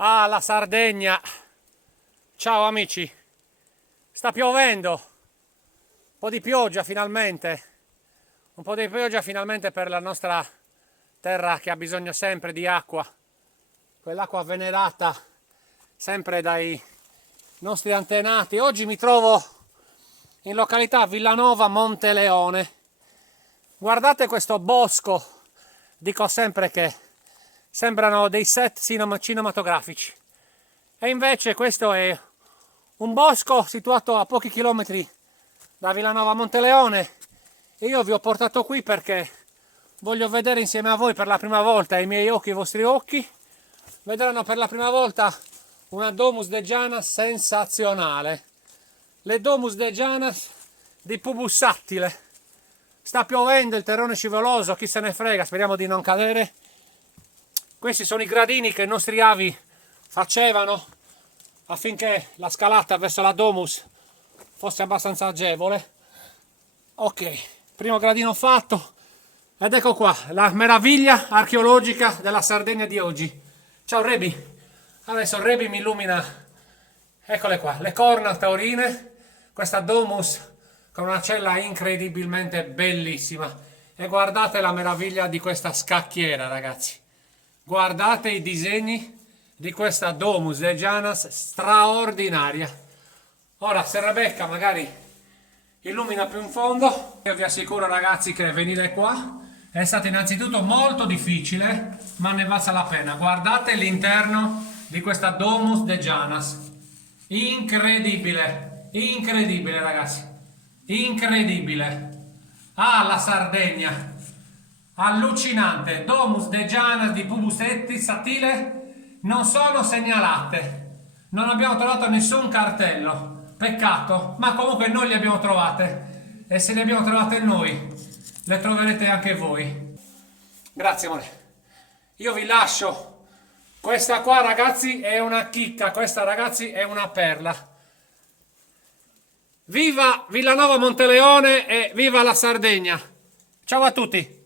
Ah, la Sardegna. Ciao amici. Sta piovendo. Un po' di pioggia finalmente. Un po' di pioggia finalmente per la nostra terra che ha bisogno sempre di acqua. Quell'acqua venerata sempre dai nostri antenati. Oggi mi trovo in località Villanova Monteleone. Guardate questo bosco. Dico sempre che sembrano dei set cinematografici. E invece questo è un bosco situato a pochi chilometri da Villanova Monteleone. E io vi ho portato qui perché voglio vedere insieme a voi per la prima volta, ai miei occhi e ai vostri occhi, vedranno per la prima volta una Domus de Janas sensazionale. Le Domus de Janas di Pubussatile. Sta piovendo, il terrone scivoloso, chi se ne frega, speriamo di non cadere. Questi sono i gradini che i nostri avi facevano affinché la scalata verso la Domus fosse abbastanza agevole. Ok, primo gradino fatto. Ed ecco qua, la meraviglia archeologica della Sardegna di oggi. Ciao Rebi. Adesso Rebi mi illumina. Eccole qua, le corna taurine. Questa Domus con una cella incredibilmente bellissima. E guardate la meraviglia di questa scacchiera, ragazzi. Guardate i disegni di questa Domus de Janas straordinaria. Ora, se Rebecca magari illumina più in fondo, io vi assicuro ragazzi che venire qua è stato innanzitutto molto difficile, ma ne valsa la pena. Guardate l'interno di questa Domus de Janas. Incredibile, incredibile ragazzi, incredibile. Ah, la Sardegna. Allucinante. Domus de Janas di Pubusetti Satile non sono segnalate. Non abbiamo trovato nessun cartello. Peccato, ma comunque noi le abbiamo trovate. E se le abbiamo trovate noi, le troverete anche voi. Grazie amore. Io vi lascio. Questa qua ragazzi è una chicca. Questa ragazzi è una perla. Viva Villanova Monteleone e viva la Sardegna. Ciao a tutti.